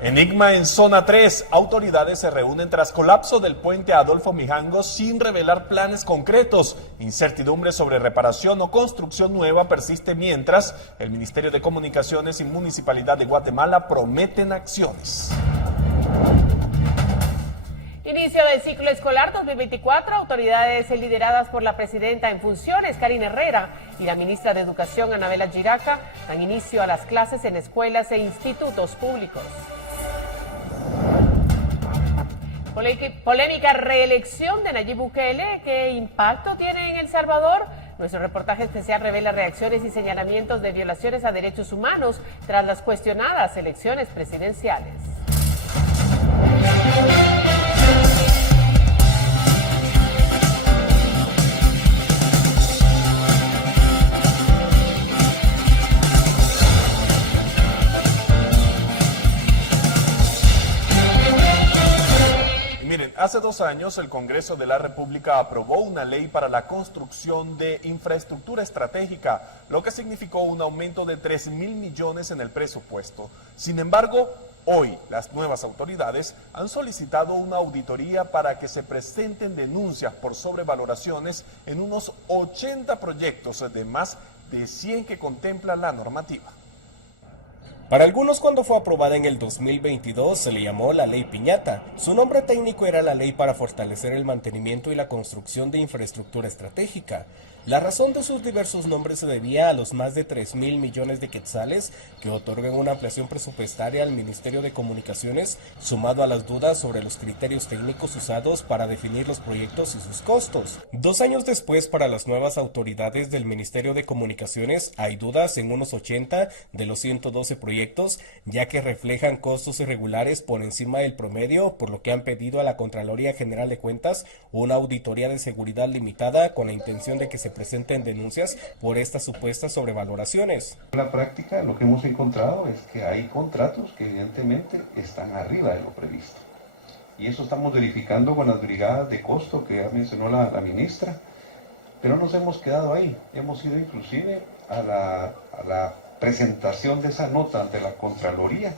Enigma en zona 3. Autoridades se reúnen tras colapso del puente Adolfo Mijangos sin revelar planes concretos. Incertidumbre sobre reparación o construcción nueva persiste mientras el Ministerio de Comunicaciones y Municipalidad de Guatemala prometen acciones. Inicio del ciclo escolar 2024, autoridades lideradas por la presidenta en funciones, Karina Herrera, y la ministra de Educación, Anabela Giraca, dan inicio a las clases en escuelas e institutos públicos. Polémica reelección de Nayib Bukele, ¿qué impacto tiene en El Salvador? Nuestro reportaje especial revela reacciones y señalamientos de violaciones a derechos humanos tras las cuestionadas elecciones presidenciales. Hace 2 años, el Congreso de la República aprobó una ley para la construcción de infraestructura estratégica, lo que significó un aumento de 3.000 millones en el presupuesto. Sin embargo, hoy las nuevas autoridades han solicitado una auditoría para que se presenten denuncias por sobrevaloraciones en unos 80 proyectos de más de 100 que contempla la normativa. Para algunos, cuando fue aprobada en el 2022, se le llamó la Ley Piñata. Su nombre técnico era la Ley para fortalecer el mantenimiento y la construcción de infraestructura estratégica. La razón de sus diversos nombres se debía a los más de 3.000 millones de quetzales que otorgan una ampliación presupuestaria al Ministerio de Comunicaciones, sumado a las dudas sobre los criterios técnicos usados para definir los proyectos y sus costos. 2 años después, para las nuevas autoridades del Ministerio de Comunicaciones, hay dudas en unos 80 de los 112 proyectos, ya que reflejan costos irregulares por encima del promedio, por lo que han pedido a la Contraloría General de Cuentas una auditoría de seguridad limitada con la intención de que se presenten denuncias por estas supuestas sobrevaloraciones. En la práctica, lo que hemos encontrado es que hay contratos que evidentemente están arriba de lo previsto. Y eso estamos verificando con las brigadas de costo que ya mencionó la ministra. Pero no nos hemos quedado ahí. Hemos ido inclusive a la presentación de esa nota ante la Contraloría,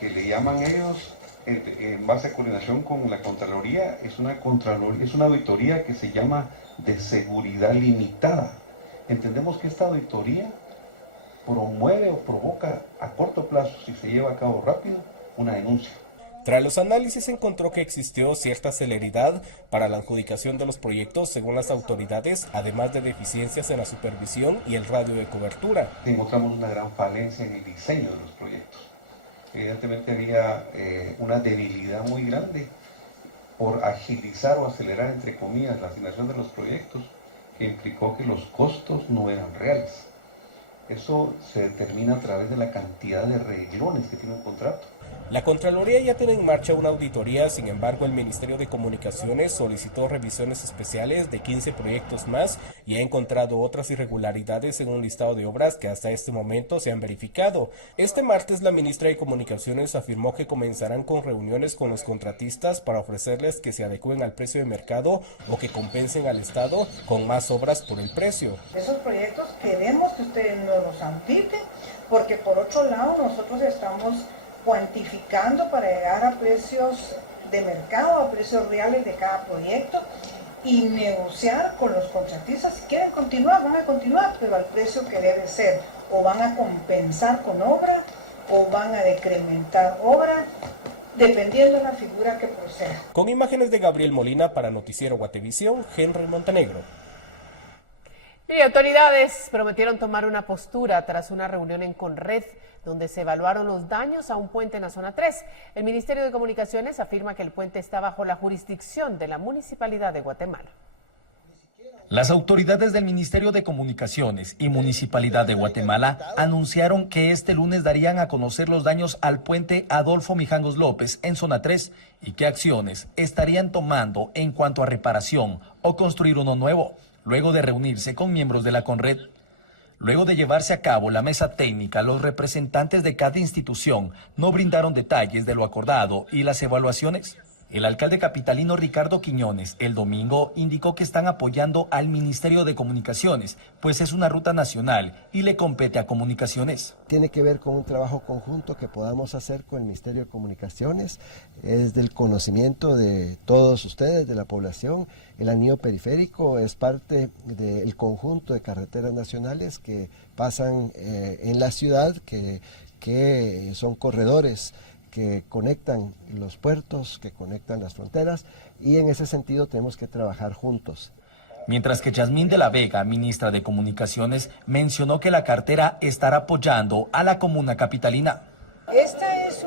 que le llaman ellos, en base a coordinación con la Contraloría, es una auditoría que se llama de seguridad limitada. Entendemos que esta auditoría promueve o provoca a corto plazo, si se lleva a cabo rápido, una denuncia. Tras los análisis se encontró que existió cierta celeridad para la adjudicación de los proyectos según las autoridades, además de deficiencias en la supervisión y el radio de cobertura. Encontramos una gran falencia en el diseño de los proyectos. Evidentemente había una debilidad muy grande por agilizar o acelerar, entre comillas, la asignación de los proyectos, que implicó que los costos no eran reales. Eso se determina a través de la cantidad de renglones que tiene un contrato. La Contraloría ya tiene en marcha una auditoría, sin embargo el Ministerio de Comunicaciones solicitó revisiones especiales de 15 proyectos más y ha encontrado otras irregularidades en un listado de obras que hasta este momento se han verificado. Este martes la ministra de Comunicaciones afirmó que comenzarán con reuniones con los contratistas para ofrecerles que se adecúen al precio de mercado o que compensen al Estado con más obras por el precio. Esos proyectos queremos que ustedes nos los auditen, porque por otro lado nosotros estamos cuantificando para llegar a precios de mercado, a precios reales de cada proyecto y negociar con los contratistas. Si quieren continuar, van a continuar, pero al precio que debe ser. O van a compensar con obra o van a decrementar obra, dependiendo de la figura que proceda. Con imágenes de Gabriel Molina para Noticiero Guatevisión, Henry Montenegro. Y autoridades prometieron tomar una postura tras una reunión en Conred, donde se evaluaron los daños a un puente en la zona 3. El Ministerio de Comunicaciones afirma que el puente está bajo la jurisdicción de la Municipalidad de Guatemala. Las autoridades del Ministerio de Comunicaciones y Municipalidad de Guatemala anunciaron que este lunes darían a conocer los daños al puente Adolfo Mijangos López en zona 3 y qué acciones estarían tomando en cuanto a reparación o construir uno nuevo, luego de reunirse con miembros de la Conred. Luego de llevarse a cabo la mesa técnica, los representantes de cada institución no brindaron detalles de lo acordado y las evaluaciones. El alcalde capitalino Ricardo Quiñones el domingo indicó que están apoyando al Ministerio de Comunicaciones, pues es una ruta nacional y le compete a Comunicaciones. Tiene que ver con un trabajo conjunto que podamos hacer con el Ministerio de Comunicaciones, es del conocimiento de todos ustedes, de la población. El anillo periférico es parte del conjunto de carreteras nacionales que pasan en la ciudad, que son corredores que conectan los puertos, que conectan las fronteras, y en ese sentido tenemos que trabajar juntos. Mientras que Yasmín de la Vega, ministra de Comunicaciones, mencionó que la cartera estará apoyando a la comuna capitalina. Esta es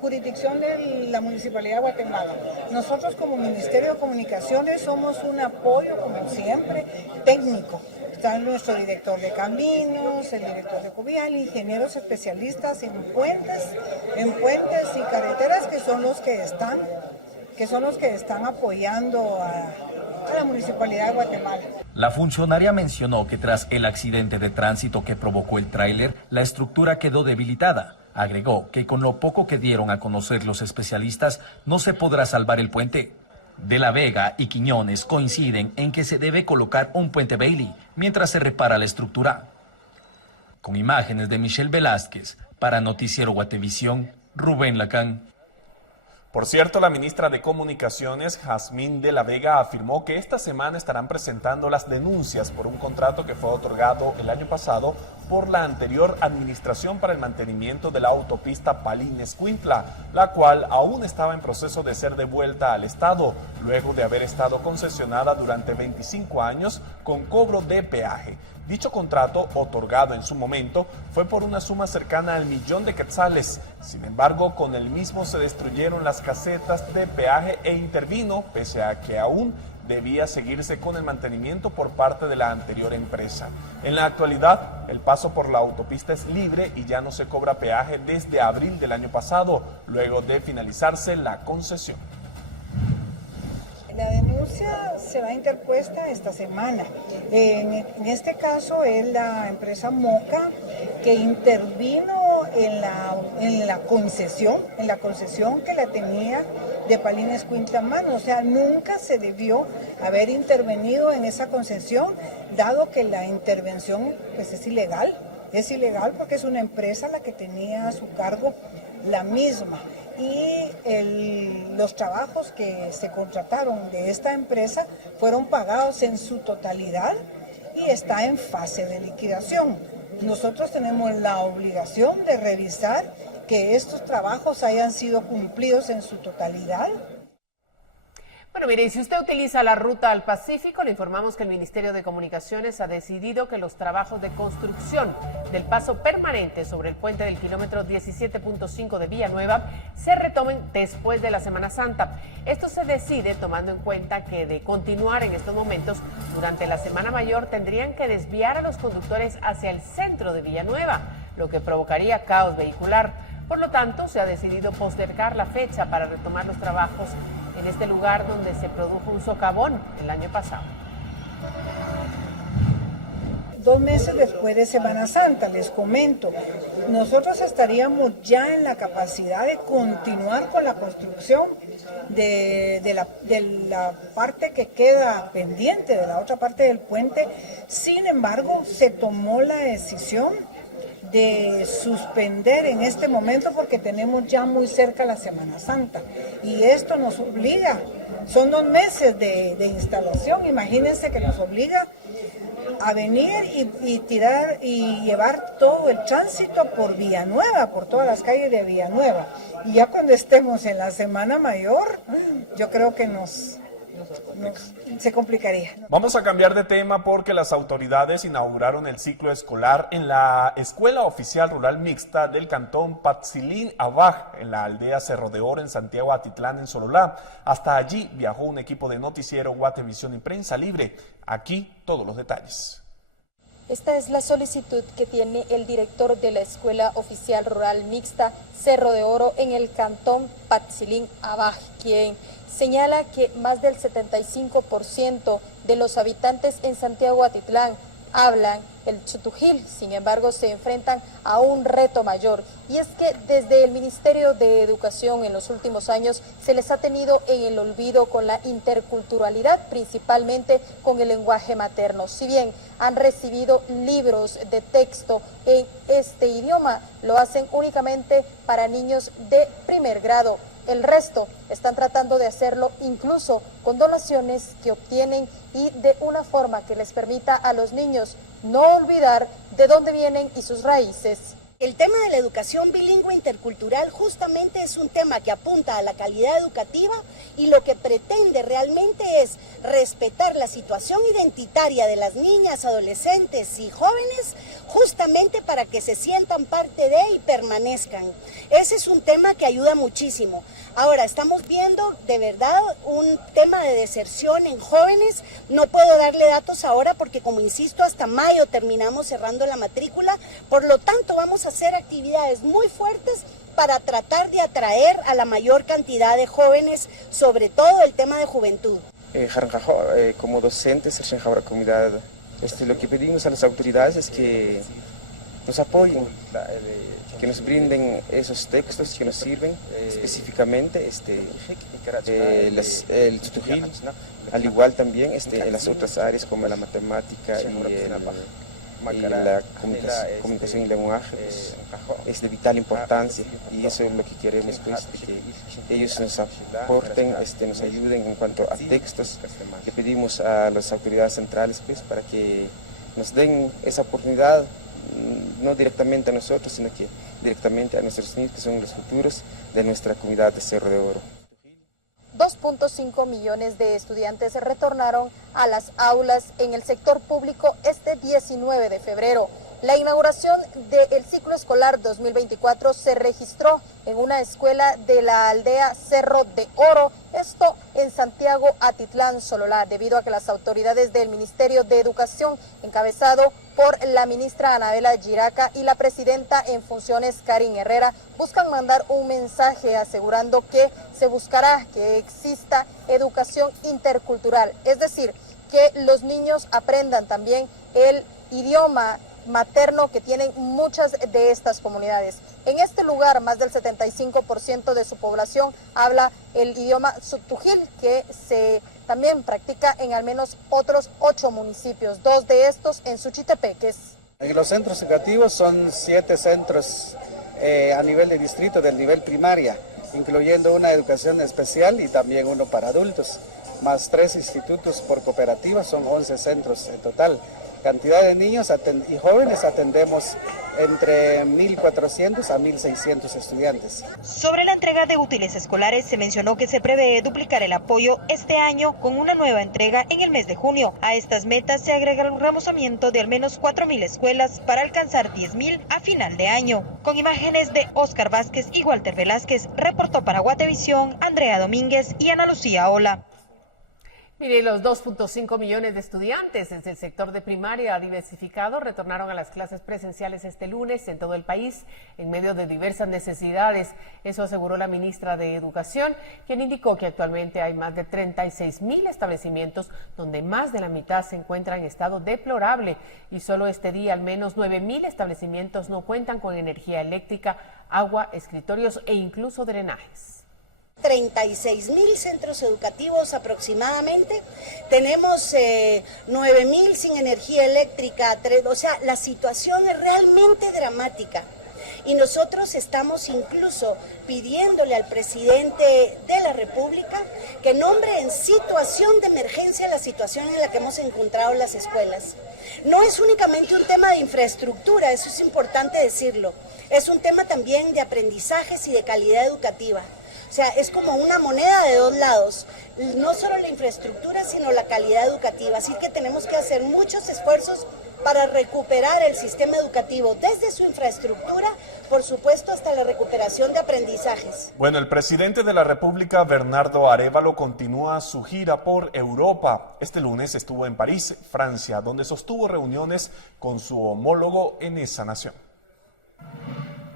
jurisdicción de la Municipalidad de Guatemala. Nosotros como Ministerio de Comunicaciones somos un apoyo, como siempre, técnico. Está nuestro director de caminos, el director de Covial, ingenieros especialistas en puentes y carreteras que son los que están apoyando a la Municipalidad de Guatemala. La funcionaria mencionó que tras el accidente de tránsito que provocó el tráiler, la estructura quedó debilitada. Agregó que con lo poco que dieron a conocer los especialistas, no se podrá salvar el puente. De la Vega y Quiñones coinciden en que se debe colocar un puente Bailey mientras se repara la estructura. Con imágenes de Michelle Velázquez, para Noticiero Guatevisión, Rubén Lacán. Por cierto, la ministra de Comunicaciones, Jazmín de la Vega, afirmó que esta semana estarán presentando las denuncias por un contrato que fue otorgado el año pasado por la anterior administración para el mantenimiento de la autopista Palín-Escuintla, la cual aún estaba en proceso de ser devuelta al Estado, luego de haber estado concesionada durante 25 años con cobro de peaje. Dicho contrato, otorgado en su momento, fue por una suma cercana al 1.000.000 de quetzales. Sin embargo, con el mismo se destruyeron las casetas de peaje e intervino, pese a que aún debía seguirse con el mantenimiento por parte de la anterior empresa. En la actualidad, el paso por la autopista es libre y ya no se cobra peaje desde abril del año pasado, luego de finalizarse la concesión. La denuncia será interpuesta esta semana. En este caso es la empresa Moca que intervino en la concesión que la tenía de Palín-Escuintla mano. O sea, nunca se debió haber intervenido en esa concesión, dado que la intervención pues, es ilegal. Es ilegal porque es una empresa la que tenía a su cargo la misma. Y los trabajos que se contrataron de esta empresa fueron pagados en su totalidad y está en fase de liquidación. Nosotros tenemos la obligación de revisar que estos trabajos hayan sido cumplidos en su totalidad. Bueno, mire, y si usted utiliza la ruta al Pacífico, le informamos que el Ministerio de Comunicaciones ha decidido que los trabajos de construcción del paso permanente sobre el puente del kilómetro 17.5 de Villanueva se retomen después de la Semana Santa. Esto se decide tomando en cuenta que de continuar en estos momentos, durante la Semana Mayor tendrían que desviar a los conductores hacia el centro de Villanueva, lo que provocaría caos vehicular. Por lo tanto, se ha decidido postergar la fecha para retomar los trabajos en este lugar donde se produjo un socavón el año pasado. 2 meses después de Semana Santa, les comento, nosotros estaríamos ya en la capacidad de continuar con la construcción de la parte que queda pendiente, de la otra parte del puente. Sin embargo, se tomó la decisión de suspender en este momento porque tenemos ya muy cerca la Semana Santa y esto nos obliga, son 2 meses de instalación, imagínense que nos obliga a venir y tirar y llevar todo el tránsito por Villanueva, por todas las calles de Villanueva, y ya cuando estemos en la Semana Mayor yo creo que se complicaría. Vamos a cambiar de tema porque las autoridades inauguraron el ciclo escolar en la Escuela Oficial Rural Mixta del cantón Patzilín-Abaj, en la aldea Cerro de Oro, en Santiago Atitlán, en Sololá. Hasta allí viajó un equipo de noticiero Guatevisión y Prensa Libre. Aquí todos los detalles. Esta es la solicitud que tiene el director de la Escuela Oficial Rural Mixta Cerro de Oro en el cantón Patzilín-Abaj, quien señala que más del 75% de los habitantes en Santiago Atitlán hablan el Chutujil. Sin embargo, se enfrentan a un reto mayor, y es que desde el Ministerio de Educación en los últimos años se les ha tenido en el olvido con la interculturalidad, principalmente con el lenguaje materno. Si bien han recibido libros de texto en este idioma, lo hacen únicamente para niños de primer grado. El resto están tratando de hacerlo incluso con donaciones que obtienen y de una forma que les permita a los niños no olvidar de dónde vienen y sus raíces. El tema de la educación bilingüe intercultural justamente es un tema que apunta a la calidad educativa y lo que pretende realmente es respetar la situación identitaria de las niñas, adolescentes y jóvenes, justamente para que se sientan parte de y permanezcan. Ese es un tema que ayuda muchísimo. Ahora, estamos viendo de verdad un tema de deserción en jóvenes. No puedo darle datos ahora porque, como insisto, hasta mayo terminamos cerrando la matrícula. Por lo tanto, vamos a hacer actividades muy fuertes para tratar de atraer a la mayor cantidad de jóvenes, sobre todo el tema de juventud. Como docentes en la comunidad, lo que pedimos a las autoridades es que nos apoyen, que nos brinden esos textos que nos sirven específicamente, el Chutujil, al igual también en las otras áreas como la matemática y la comunicación y lenguaje, es de vital importancia, y eso es lo que queremos, pues, que ellos nos aporten, nos ayuden en cuanto a textos. Le pedimos a las autoridades centrales, pues, para que nos den esa oportunidad, no directamente a nosotros, sino que directamente a nuestros niños, que son los futuros de nuestra comunidad de Cerro de Oro. 2.5 millones de estudiantes retornaron a las aulas en el sector público este 19 de febrero. La inauguración del ciclo escolar 2024 se registró en una escuela de la aldea Cerro de Oro, esto en Santiago Atitlán, Sololá, debido a que las autoridades del Ministerio de Educación, encabezado por la ministra Anabela Giraca y la presidenta en funciones Karin Herrera, buscan mandar un mensaje asegurando que se buscará que exista educación intercultural, es decir, que los niños aprendan también el idioma materno que tienen muchas de estas comunidades. En este lugar, más del 75% de su población habla el idioma Chutujil, que se también practica en al menos otros 8 municipios, 2 de estos en Suchitepeques. En los centros educativos son 7 centros a nivel de distrito del nivel primaria, incluyendo una educación especial y también uno para adultos, más 3 institutos por cooperativa, son 11 centros en total. Cantidad de niños y jóvenes atendemos entre 1.400 a 1.600 estudiantes. Sobre la entrega de útiles escolares se mencionó que se prevé duplicar el apoyo este año con una nueva entrega en el mes de junio. A estas metas se agrega el remozamiento de al menos 4.000 escuelas para alcanzar 10.000 a final de año. Con imágenes de Óscar Vázquez y Walter Velázquez, reportó para Guatevisión Andrea Domínguez y Ana Lucía Ola. Mire, los 2.5 millones de estudiantes desde el sector de primaria diversificado retornaron a las clases presenciales este lunes en todo el país en medio de diversas necesidades. Eso aseguró la ministra de Educación, quien indicó que actualmente hay más de 36.000 establecimientos donde más de la mitad se encuentran en estado deplorable y solo este día al menos 9.000 establecimientos no cuentan con energía eléctrica, agua, escritorios e incluso drenajes. 36.000 centros educativos aproximadamente, tenemos 9.000 sin energía eléctrica, o sea, la situación es realmente dramática. Y nosotros estamos incluso pidiéndole al presidente de la República que nombre en situación de emergencia la situación en la que hemos encontrado las escuelas. No es únicamente un tema de infraestructura, eso es importante decirlo, es un tema también de aprendizajes y de calidad educativa. O sea, es como una moneda de 2 lados, no solo la infraestructura, sino la calidad educativa. Así que tenemos que hacer muchos esfuerzos para recuperar el sistema educativo, desde su infraestructura, por supuesto, hasta la recuperación de aprendizajes. Bueno, el presidente de la República, Bernardo Arévalo, continúa su gira por Europa. Este lunes estuvo en París, Francia, donde sostuvo reuniones con su homólogo en esa nación.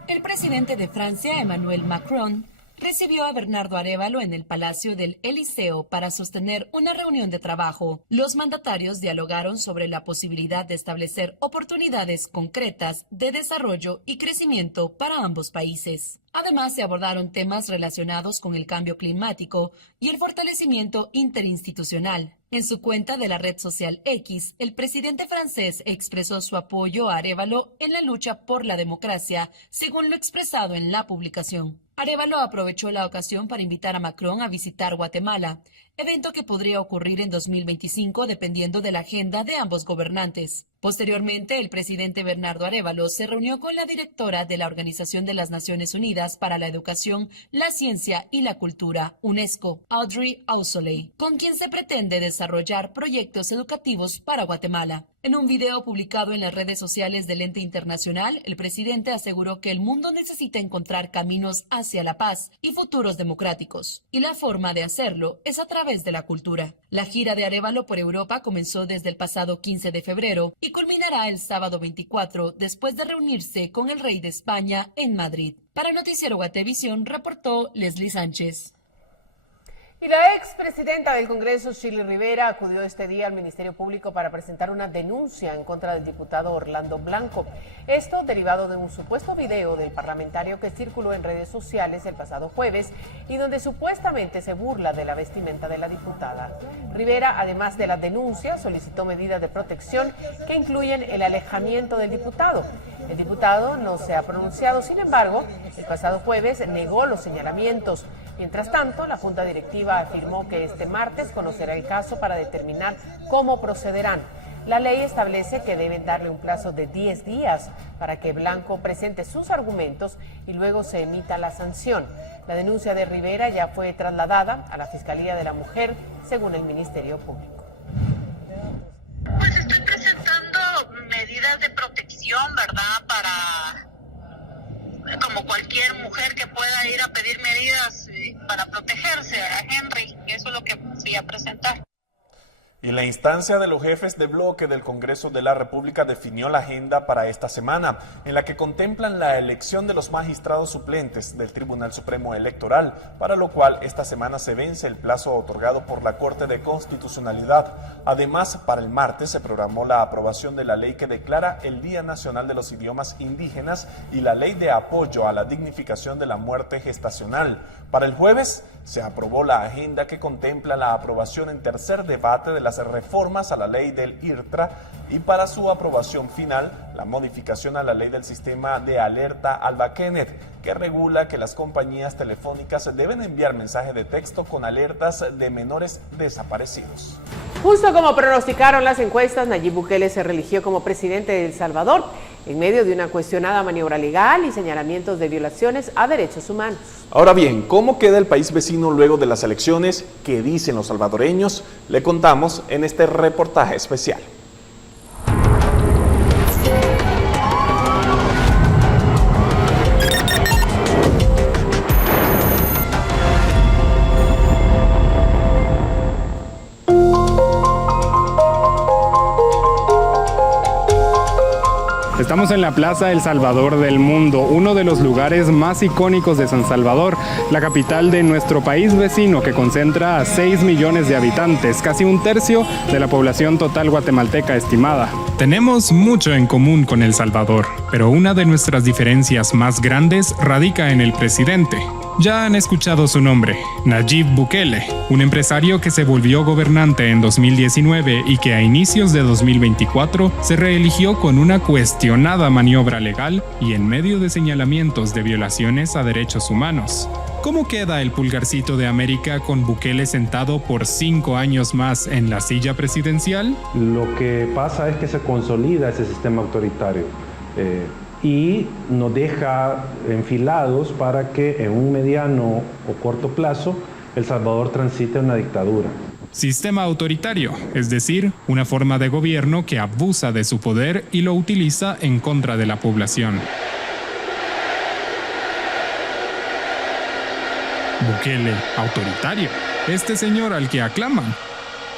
El presidente de Francia, Emmanuel Macron, recibió a Bernardo Arévalo en el Palacio del Eliseo para sostener una reunión de trabajo. Los mandatarios dialogaron sobre la posibilidad de establecer oportunidades concretas de desarrollo y crecimiento para ambos países. Además, se abordaron temas relacionados con el cambio climático y el fortalecimiento interinstitucional. En su cuenta de la red social X, el presidente francés expresó su apoyo a Arévalo en la lucha por la democracia, según lo expresado en la publicación. Arévalo aprovechó la ocasión para invitar a Macron a visitar Guatemala, evento que podría ocurrir en 2025 dependiendo de la agenda de ambos gobernantes. Posteriormente, el presidente Bernardo Arévalo se reunió con la directora de la Organización de las Naciones Unidas para la Educación, la Ciencia y la Cultura, UNESCO, Audrey Azoulay, con quien se pretende desarrollar proyectos educativos para Guatemala. En un video publicado en las redes sociales del ente internacional, el presidente aseguró que el mundo necesita encontrar caminos hacia la paz y futuros democráticos, y la forma de hacerlo es a través de la cultura. La gira de Arévalo por Europa comenzó desde el pasado 15 de febrero y culminará el sábado 24, después de reunirse con el rey de España en Madrid. Para Noticiero Guatevisión, reportó Leslie Sánchez. Y la expresidenta del Congreso, Shirley Rivera, acudió este día al Ministerio Público para presentar una denuncia en contra del diputado Orlando Blanco. Esto derivado de un supuesto video del parlamentario que circuló en redes sociales el pasado jueves y donde supuestamente se burla de la vestimenta de la diputada. Rivera, además de la denuncia, solicitó medidas de protección que incluyen el alejamiento del diputado. El diputado no se ha pronunciado, sin embargo, el pasado jueves negó los señalamientos. Mientras tanto, la Junta Directiva afirmó que este martes conocerá el caso para determinar cómo procederán. La ley establece que deben darle un plazo de 10 días para que Blanco presente sus argumentos y luego se emita la sanción. La denuncia de Rivera ya fue trasladada a la Fiscalía de la Mujer, según el Ministerio Público. Pues estoy presentando medidas de protección, ¿verdad? Como cualquier mujer que pueda ir a pedir medidas para protegerse a Henry, eso es lo que fui a presentar. Y la instancia de los jefes de bloque del Congreso de la República definió la agenda para esta semana, en la que contemplan la elección de los magistrados suplentes del Tribunal Supremo Electoral, para lo cual esta semana se vence el plazo otorgado por la Corte de Constitucionalidad. Además, para el martes se programó la aprobación de la ley que declara el Día Nacional de los Idiomas Indígenas y la ley de apoyo a la dignificación de la muerte gestacional. Para el jueves se aprobó la agenda que contempla la aprobación en tercer debate de las reformas a la ley del IRTRA y para su aprobación final, la modificación a la ley del sistema de alerta Alba Kenneth, que regula que las compañías telefónicas deben enviar mensajes de texto con alertas de menores desaparecidos. Justo como pronosticaron las encuestas, Nayib Bukele se religió como presidente de El Salvador en medio de una cuestionada maniobra legal y señalamientos de violaciones a derechos humanos. Ahora bien, ¿cómo queda el país vecino luego de las elecciones? ¿Qué dicen los salvadoreños? Le contamos en este reportaje especial. Estamos en la Plaza El Salvador del Mundo, uno de los lugares más icónicos de San Salvador, la capital de nuestro país vecino que concentra a 6 millones de habitantes, casi un tercio de la población total guatemalteca estimada. Tenemos mucho en común con El Salvador, pero una de nuestras diferencias más grandes radica en el presidente. Ya han escuchado su nombre, Nayib Bukele, un empresario que se volvió gobernante en 2019 y que a inicios de 2024 se reeligió con una cuestionada maniobra legal y en medio de señalamientos de violaciones a derechos humanos. ¿Cómo queda el pulgarcito de América con Bukele sentado por 5 años más en la silla presidencial? Lo que pasa es que se consolida ese sistema autoritario. Y nos deja enfilados para que en un mediano o corto plazo El Salvador transite una dictadura. Sistema autoritario, es decir, una forma de gobierno que abusa de su poder y lo utiliza en contra de la población. Bukele, autoritario, este señor al que aclaman.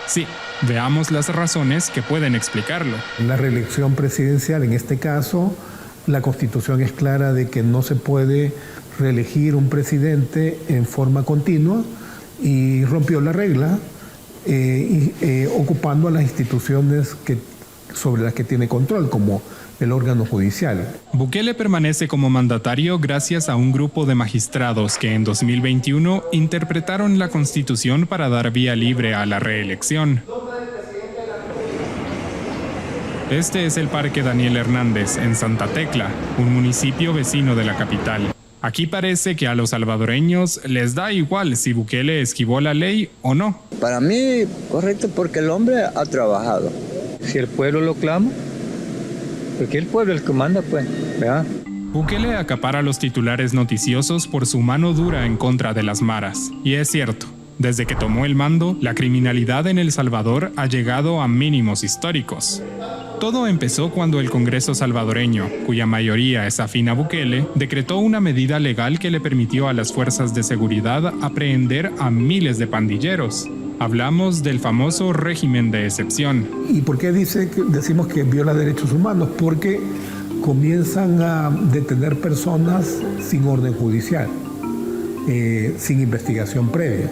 Sí, veamos las razones que pueden explicarlo. La reelección presidencial, en este caso, la Constitución es clara de que no se puede reelegir un presidente en forma continua y rompió la regla ocupando a las instituciones sobre las que tiene control, como el órgano judicial. Bukele permanece como mandatario gracias a un grupo de magistrados que en 2021 interpretaron la Constitución para dar vía libre a la reelección. Este es el Parque Daniel Hernández, en Santa Tecla, un municipio vecino de la capital. Aquí parece que a los salvadoreños les da igual si Bukele esquivó la ley o no. Para mí, correcto, porque el hombre ha trabajado. Si el pueblo lo clama, porque el pueblo es el que manda, pues, ¿verdad? Bukele acapara los titulares noticiosos por su mano dura en contra de las maras. Y es cierto, desde que tomó el mando, la criminalidad en El Salvador ha llegado a mínimos históricos. Todo empezó cuando el Congreso salvadoreño, cuya mayoría es afín a Bukele, decretó una medida legal que le permitió a las fuerzas de seguridad aprehender a miles de pandilleros. Hablamos del famoso régimen de excepción. ¿Y por qué decimos que viola derechos humanos? Porque comienzan a detener personas sin orden judicial, sin investigación previa.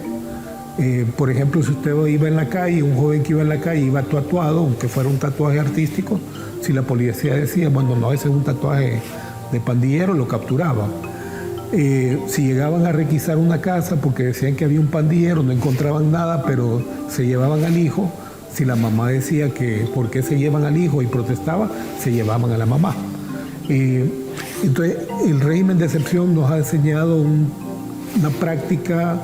Por ejemplo, si usted iba en la calle, un joven que iba en la calle iba tatuado, aunque fuera un tatuaje artístico, si la policía decía, bueno, no, ese es un tatuaje de pandillero, lo capturaba. Si llegaban a requisar una casa porque decían que había un pandillero, no encontraban nada, pero se llevaban al hijo. Si la mamá decía que por qué se llevan al hijo y protestaba, se llevaban a la mamá. Entonces, el régimen de excepción nos ha enseñado una práctica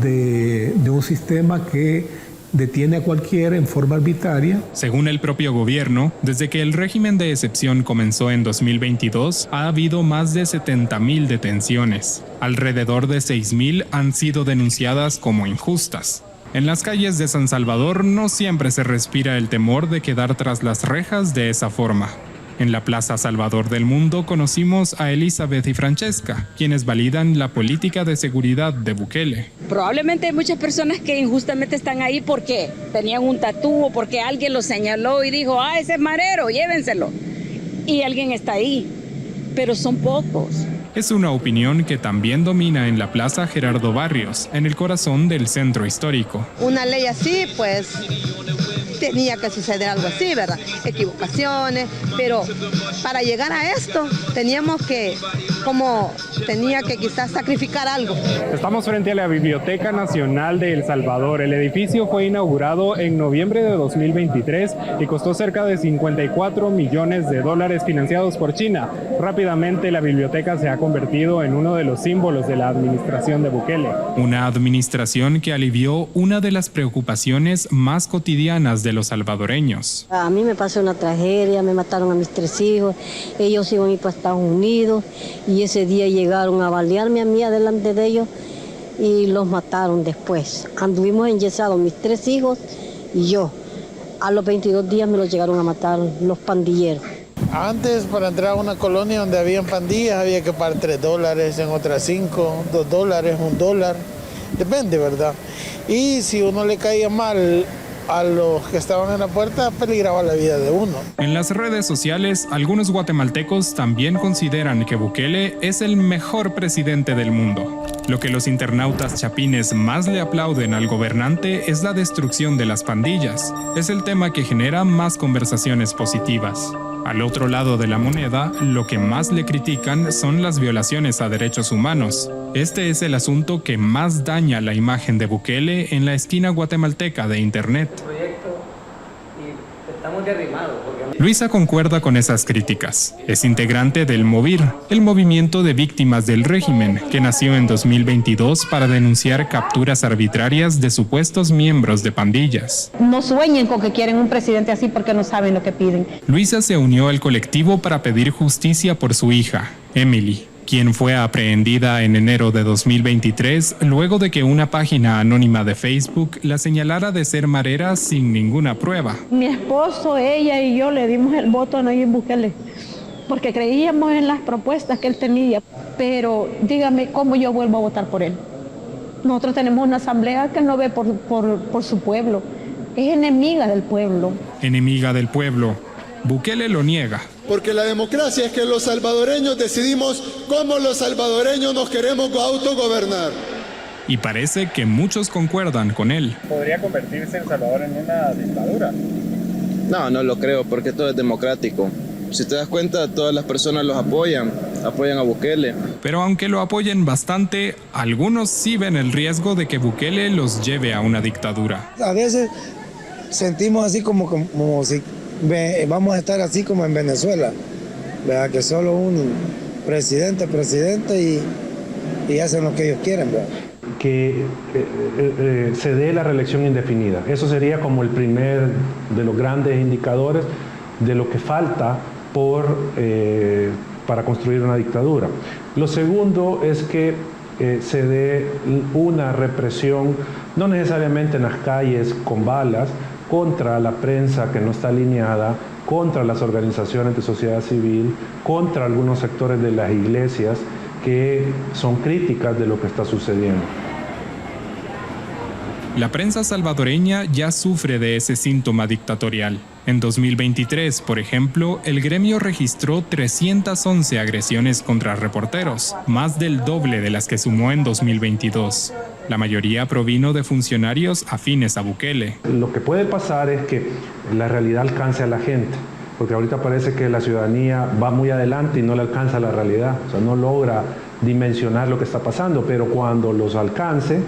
de un sistema que detiene a cualquiera en forma arbitraria. Según el propio gobierno, desde que el régimen de excepción comenzó en 2022, ha habido más de 70,000 detenciones. Alrededor de 6,000 han sido denunciadas como injustas. En las calles de San Salvador no siempre se respira el temor de quedar tras las rejas de esa forma. En la Plaza Salvador del Mundo conocimos a Elizabeth y Francesca, quienes validan la política de seguridad de Bukele. Probablemente hay muchas personas que injustamente están ahí porque tenían un tatú o porque alguien lo señaló y dijo, ese es marero, llévenselo. Y alguien está ahí, pero son pocos. Es una opinión que también domina en la Plaza Gerardo Barrios, en el corazón del centro histórico. Una ley así, pues, tenía que suceder algo así, ¿verdad? Equivocaciones, pero para llegar a esto teníamos que, quizás sacrificar algo. Estamos frente a la Biblioteca Nacional de El Salvador. El edificio fue inaugurado en noviembre de 2023 y costó cerca de $54 millones financiados por China. Rápidamente la biblioteca se ha convertido en uno de los símbolos de la administración de Bukele. Una administración que alivió una de las preocupaciones más cotidianas de los salvadoreños. A mí me pasó una tragedia, me mataron a mis 3 hijos, ellos iban a ir para Estados Unidos y ese día llegaron a balearme a mí delante de ellos y los mataron después. Anduvimos enyesados mis 3 hijos y yo. A los 22 días me los llegaron a matar los pandilleros. Antes, para entrar a una colonia donde habían pandillas, había que pagar $3, en otras 5, $2, $1, depende, ¿verdad? Y si uno le caía mal a los que estaban en la puerta, peligraba la vida de uno. En las redes sociales, algunos guatemaltecos también consideran que Bukele es el mejor presidente del mundo. Lo que los internautas chapines más le aplauden al gobernante es la destrucción de las pandillas. Es el tema que genera más conversaciones positivas. Al otro lado de la moneda, lo que más le critican son las violaciones a derechos humanos. Este es el asunto que más daña la imagen de Bukele en la esquina guatemalteca de Internet. Luisa concuerda con esas críticas. Es integrante del MOVIR, el movimiento de víctimas del régimen, que nació en 2022 para denunciar capturas arbitrarias de supuestos miembros de pandillas. No sueñen con que quieren un presidente así porque no saben lo que piden. Luisa se unió al colectivo para pedir justicia por su hija, Emily, quien fue aprehendida en enero de 2023 luego de que una página anónima de Facebook la señalara de ser marera sin ninguna prueba. Mi esposo, ella y yo le dimos el voto a Nayib Bukele porque creíamos en las propuestas que él tenía, pero dígame cómo yo vuelvo a votar por él. Nosotros tenemos una asamblea que no ve por su pueblo, es enemiga del pueblo. Enemiga del pueblo. Bukele lo niega. porque la democracia es que los salvadoreños decidimos cómo los salvadoreños nos queremos autogobernar. Y parece que muchos concuerdan con él. ¿Podría convertirse El Salvador en una dictadura? No lo creo, porque todo es democrático. Si te das cuenta, todas las personas los apoyan a Bukele. Pero aunque lo apoyen bastante, algunos sí ven el riesgo de que Bukele los lleve a una dictadura. A veces sentimos así como si vamos a estar así como en Venezuela, ¿verdad? Que solo un presidente y hacen lo que ellos quieren, ¿verdad? Que se dé la reelección indefinida. Eso sería como el primer de los grandes indicadores de lo que falta para construir una dictadura. Lo segundo es que se dé una represión, no necesariamente en las calles con balas, contra la prensa que no está alineada, contra las organizaciones de sociedad civil, contra algunos sectores de las iglesias que son críticas de lo que está sucediendo. La prensa salvadoreña ya sufre de ese síntoma dictatorial. En 2023, por ejemplo, el gremio registró 311 agresiones contra reporteros, más del doble de las que sumó en 2022. La mayoría provino de funcionarios afines a Bukele. Lo que puede pasar es que la realidad alcance a la gente, porque ahorita parece que la ciudadanía va muy adelante y no le alcanza la realidad, o sea, no logra dimensionar lo que está pasando, pero cuando los alcance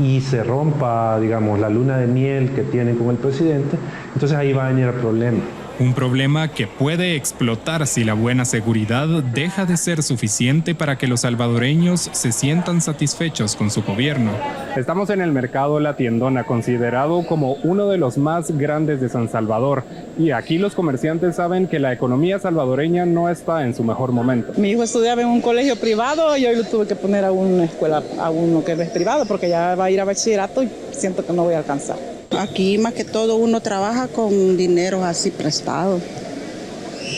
y se rompa, digamos, la luna de miel que tienen con el presidente, entonces ahí va a venir el problema. Un problema que puede explotar si la buena seguridad deja de ser suficiente para que los salvadoreños se sientan satisfechos con su gobierno. Estamos en el mercado La Tiendona, considerado como uno de los más grandes de San Salvador. Y aquí los comerciantes saben que la economía salvadoreña no está en su mejor momento. Mi hijo estudiaba en un colegio privado y hoy lo tuve que poner a una escuela, a uno que es privado, porque ya va a ir a bachillerato y siento que no voy a alcanzar. Aquí más que todo uno trabaja con dinero así prestado,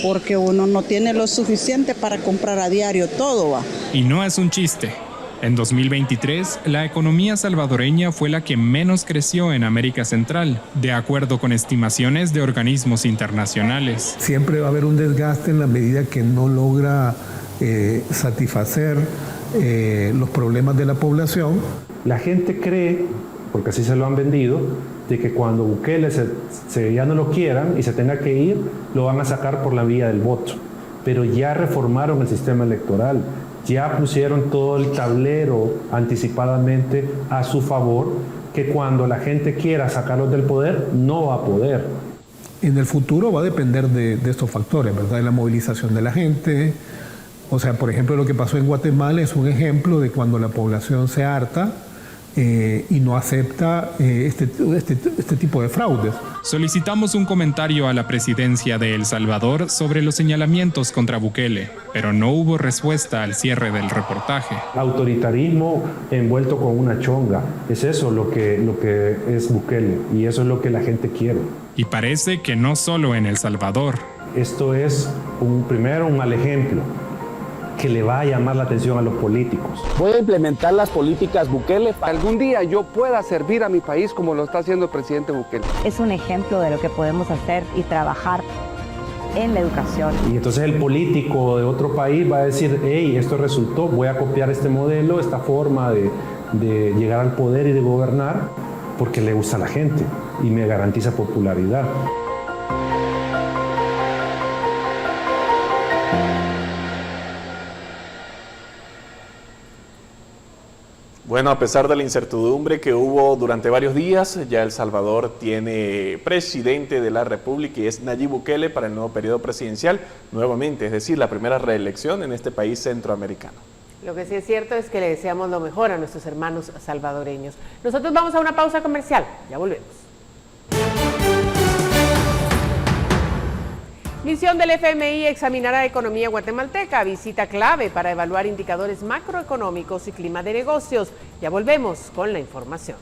porque uno no tiene lo suficiente para comprar a diario todo, va. Y no es un chiste. En 2023, la economía salvadoreña fue la que menos creció en América Central, de acuerdo con estimaciones de organismos internacionales. Siempre va a haber un desgaste en la medida que no logra satisfacer los problemas de la población. La gente cree, porque así se lo han vendido, de que cuando Bukele ya no lo quieran y se tenga que ir, lo van a sacar por la vía del voto. Pero ya reformaron el sistema electoral, ya pusieron todo el tablero anticipadamente a su favor, que cuando la gente quiera sacarlos del poder, no va a poder. En el futuro va a depender de estos factores, ¿verdad? De la movilización de la gente. O sea, por ejemplo, lo que pasó en Guatemala es un ejemplo de cuando la población se harta y no acepta este tipo de fraudes. Solicitamos un comentario a la presidencia de El Salvador sobre los señalamientos contra Bukele, pero no hubo respuesta al cierre del reportaje. Autoritarismo envuelto con una chonga, es eso lo que es Bukele, y eso es lo que la gente quiere. Y parece que no solo en El Salvador. Esto es primero un mal ejemplo que le va a llamar la atención a los políticos. Voy a implementar las políticas Bukele para algún día yo pueda servir a mi país como lo está haciendo el presidente Bukele. Es un ejemplo de lo que podemos hacer y trabajar en la educación. Y entonces el político de otro país va a decir, hey, esto resultó, voy a copiar este modelo, esta forma de llegar al poder y de gobernar, porque le gusta a la gente y me garantiza popularidad. Bueno, a pesar de la incertidumbre que hubo durante varios días, ya El Salvador tiene presidente de la República y es Nayib Bukele para el nuevo periodo presidencial, nuevamente, es decir, la primera reelección en este país centroamericano. Lo que sí es cierto es que le deseamos lo mejor a nuestros hermanos salvadoreños. Nosotros vamos a una pausa comercial, ya volvemos. Misión del FMI examinará la economía guatemalteca, visita clave para evaluar indicadores macroeconómicos y clima de negocios. Ya volvemos con la información.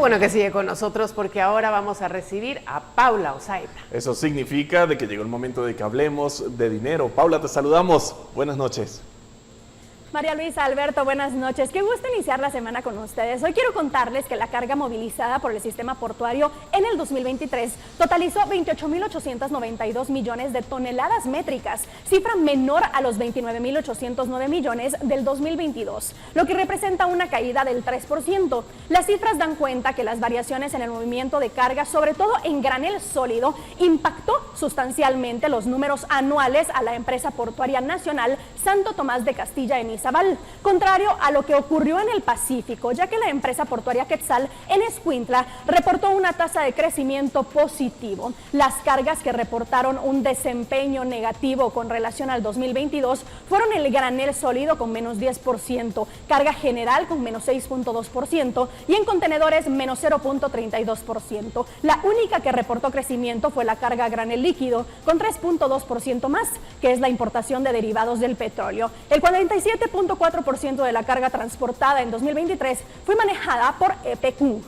bueno que sigue con nosotros porque ahora vamos a recibir a Paula Osaeta. Eso significa de que llegó el momento de que hablemos de dinero. Paula, te saludamos. Buenas noches. María Luisa, Alberto, buenas noches. Qué gusto iniciar la semana con ustedes. Hoy quiero contarles que la carga movilizada por el sistema portuario en el 2023 totalizó 28.892 millones de toneladas métricas, cifra menor a los 29.809 millones del 2022, lo que representa una caída del 3%. Las cifras dan cuenta que las variaciones en el movimiento de carga, sobre todo en granel sólido, impactó sustancialmente los números anuales a la empresa portuaria nacional Santo Tomás de Castilla en Izabal, contrario a lo que ocurrió en el Pacífico, ya que la empresa portuaria Quetzal en Escuintla reportó una tasa de crecimiento positivo. Las cargas que reportaron un desempeño negativo con relación al 2022 fueron el granel sólido con menos 10%, carga general con menos 6.2% y en contenedores menos 0.32%. La única que reportó crecimiento fue la carga granel líquido con 3.2% más, que es la importación de derivados del petróleo. El 47.4% de la carga transportada en 2023 fue manejada por EPQ.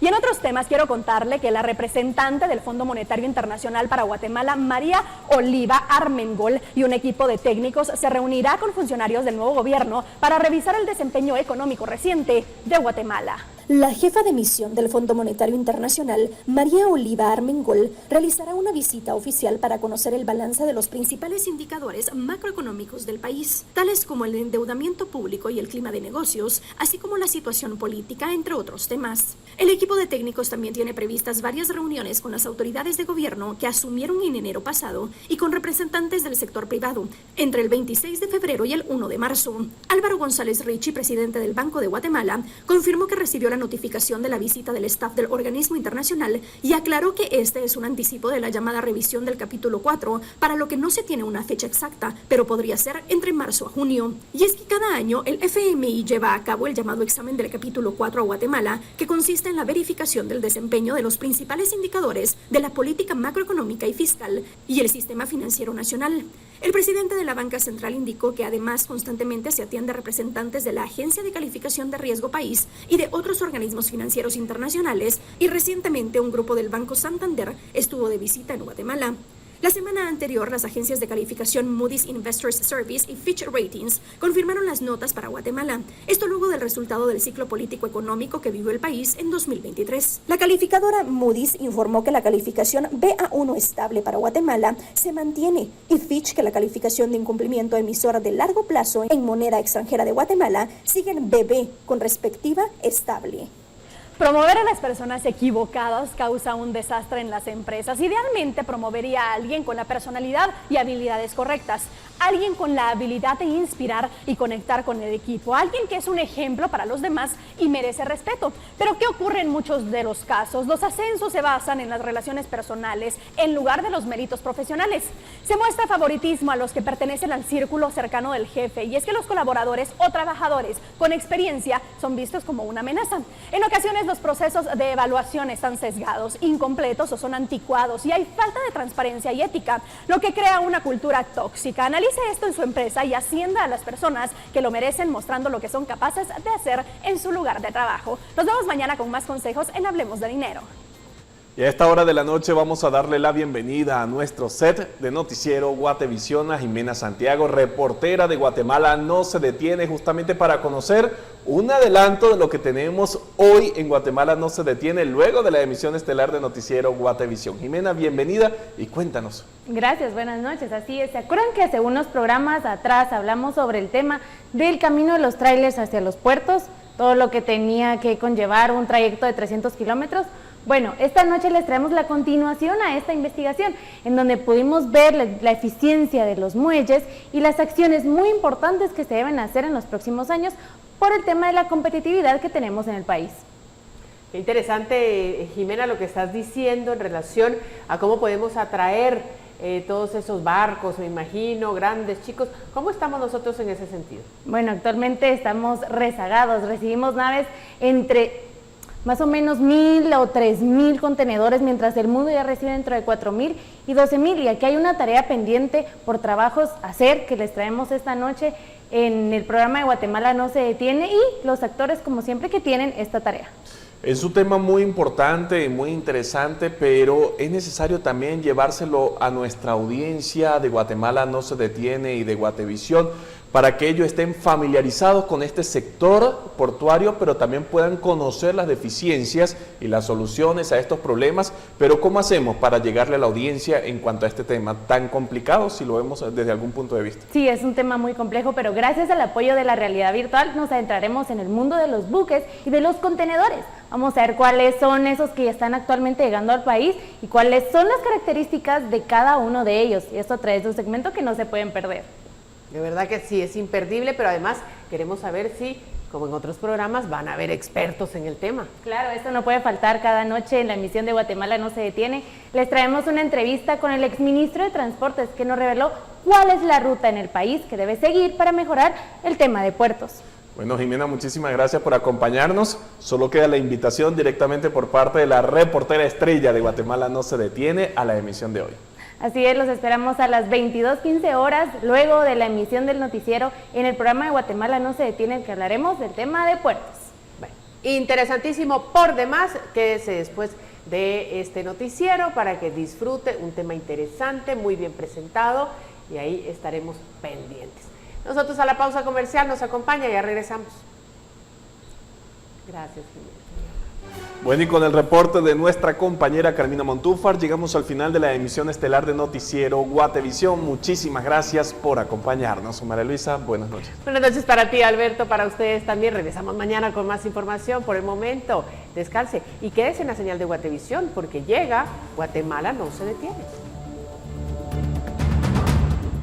Y en otros temas quiero contarle que la representante del Fondo Monetario Internacional para Guatemala, María Oliva Armengol, y un equipo de técnicos se reunirá con funcionarios del nuevo gobierno para revisar el desempeño económico reciente de Guatemala. La jefa de misión del Fondo Monetario Internacional, María Oliva Armengol, realizará una visita oficial para conocer el balance de los principales indicadores macroeconómicos del país, tales como el endeudamiento público y el clima de negocios, así como la situación política, entre otros temas. El equipo de técnicos también tiene previstas varias reuniones con las autoridades de gobierno que asumieron en enero pasado y con representantes del sector privado, entre el 26 de febrero y el 1 de marzo. Álvaro González Richie, presidente del Banco de Guatemala, confirmó que recibió la notificación de la visita del staff del organismo internacional y aclaró que este es un anticipo de la llamada revisión del capítulo 4, para lo que no se tiene una fecha exacta, pero podría ser entre marzo a junio. Y es que cada año el FMI lleva a cabo el llamado examen del capítulo 4 a Guatemala, que consiste en la verificación del desempeño de los principales indicadores de la política macroeconómica y fiscal y el sistema financiero nacional. El presidente de la Banca Central indicó que además constantemente se atiende a representantes de la Agencia de Calificación de Riesgo País y de otros organismos financieros internacionales, y recientemente un grupo del Banco Santander estuvo de visita en Guatemala. La semana anterior, las agencias de calificación Moody's Investors Service y Fitch Ratings confirmaron las notas para Guatemala, esto luego del resultado del ciclo político-económico que vivió el país en 2023. La calificadora Moody's informó que la calificación BA1 estable para Guatemala se mantiene, y Fitch que la calificación de incumplimiento emisora de largo plazo en moneda extranjera de Guatemala sigue en BB con respectiva estable. Promover a las personas equivocadas causa un desastre en las empresas. Idealmente promovería a alguien con la personalidad y habilidades correctas, alguien con la habilidad de inspirar y conectar con el equipo, alguien que es un ejemplo para los demás y merece respeto. Pero ¿qué ocurre en muchos de los casos? Los ascensos se basan en las relaciones personales en lugar de los méritos profesionales. Se muestra favoritismo a los que pertenecen al círculo cercano del jefe, y es que los colaboradores o trabajadores con experiencia son vistos como una amenaza. En ocasiones los procesos de evaluación están sesgados, incompletos o son anticuados, y hay falta de transparencia y ética, lo que crea una cultura tóxica. Analice esto en su empresa y ascienda a las personas que lo merecen, mostrando lo que son capaces de hacer en su lugar de trabajo. Nos vemos mañana con más consejos en Hablemos de Dinero. Y a esta hora de la noche vamos a darle la bienvenida a nuestro set de noticiero Guatevisión a Jimena Santiago, reportera de Guatemala No Se Detiene, justamente para conocer un adelanto de lo que tenemos hoy en Guatemala No Se Detiene, luego de la emisión estelar de noticiero Guatevisión. Jimena, bienvenida y cuéntanos. Gracias, buenas noches. Así es, ¿se acuerdan que hace unos programas atrás hablamos sobre el tema del camino de los tráilers hacia los puertos? Todo lo que tenía que conllevar un trayecto de 300 kilómetros. Bueno, esta noche les traemos la continuación a esta investigación, en donde pudimos ver la eficiencia de los muelles y las acciones muy importantes que se deben hacer en los próximos años por el tema de la competitividad que tenemos en el país. Qué interesante, Jimena, lo que estás diciendo en relación a cómo podemos atraer todos esos barcos, me imagino, grandes, chicos. ¿Cómo estamos nosotros en ese sentido? Bueno, actualmente estamos rezagados, recibimos naves entre más o menos 1,000 o 3,000 contenedores, mientras el mundo ya recibe entre 4,000 y 12,000. Y aquí hay una tarea pendiente por trabajos a hacer que les traemos esta noche en el programa de Guatemala No Se Detiene, y los actores, como siempre, que tienen esta tarea. Es un tema muy importante y muy interesante, pero es necesario también llevárselo a nuestra audiencia de Guatemala No Se Detiene y de Guatevisión, para que ellos estén familiarizados con este sector portuario, pero también puedan conocer las deficiencias y las soluciones a estos problemas. Pero ¿cómo hacemos para llegarle a la audiencia en cuanto a este tema tan complicado, si lo vemos desde algún punto de vista? Sí, es un tema muy complejo, pero gracias al apoyo de la realidad virtual nos adentraremos en el mundo de los buques y de los contenedores. Vamos a ver cuáles son esos que están actualmente llegando al país y cuáles son las características de cada uno de ellos. Y esto a través de un segmento que no se pueden perder. De verdad que sí, es imperdible, pero además queremos saber si, como en otros programas, van a haber expertos en el tema. Claro, esto no puede faltar cada noche en la emisión de Guatemala No Se Detiene. Les traemos una entrevista con el exministro de Transportes que nos reveló cuál es la ruta en el país que debe seguir para mejorar el tema de puertos. Bueno, Jimena, muchísimas gracias por acompañarnos. Solo queda la invitación directamente por parte de la reportera estrella de Guatemala No Se Detiene a la emisión de hoy. Así es, los esperamos a las 22:15 horas, luego de la emisión del noticiero en el programa de Guatemala No Se Detiene, en que hablaremos del tema de puertos. Bueno, interesantísimo por demás, quédese después de este noticiero para que disfrute un tema interesante, muy bien presentado, y ahí estaremos pendientes. Nosotros a la pausa comercial nos acompaña y ya regresamos. Gracias, Jimena. Bueno, y con el reporte de nuestra compañera Carmina Montúfar, llegamos al final de la emisión estelar de Noticiero Guatevisión. Muchísimas gracias por acompañarnos. María Luisa, buenas noches. Buenas noches para ti, Alberto, para ustedes también. Regresamos mañana con más información. Por el momento, descanse y quédese en la señal de Guatevisión, porque llega Guatemala No Se Detiene.